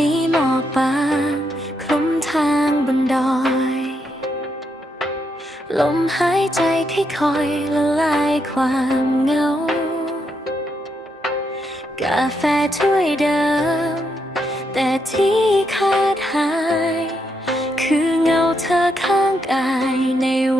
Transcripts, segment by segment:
นี้หมอกบางคลุมทางบนดอย ลมหายใจที่คอยละลายความเงา กาแฟถ้วยเดิม แต่ที่ขาดหาย คือเงาเธอข้างกายในว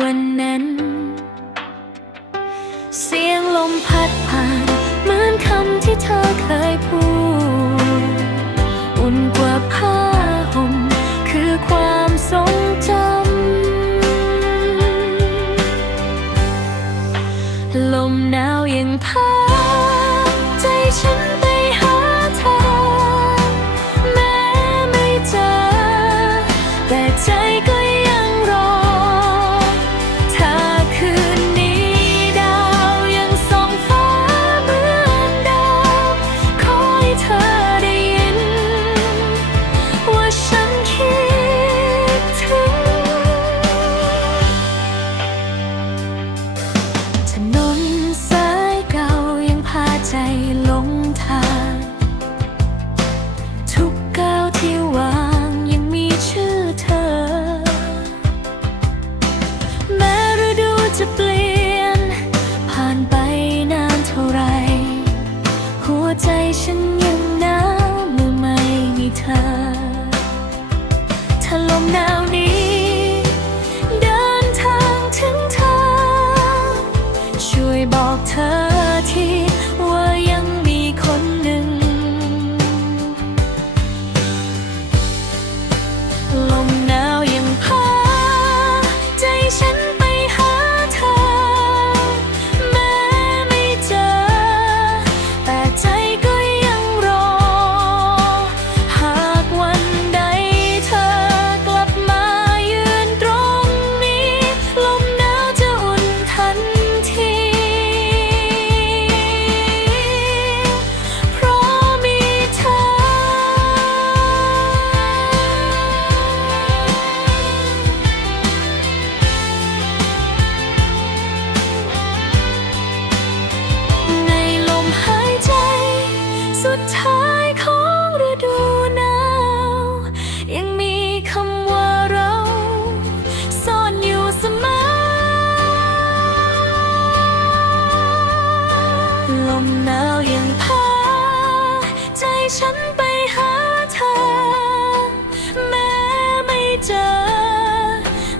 เธอ ถ้าลมหนาวนี้ เดินทางถึงเธอ ช่วยบอกเธอ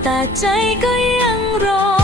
แต่ใจก็ยังรอ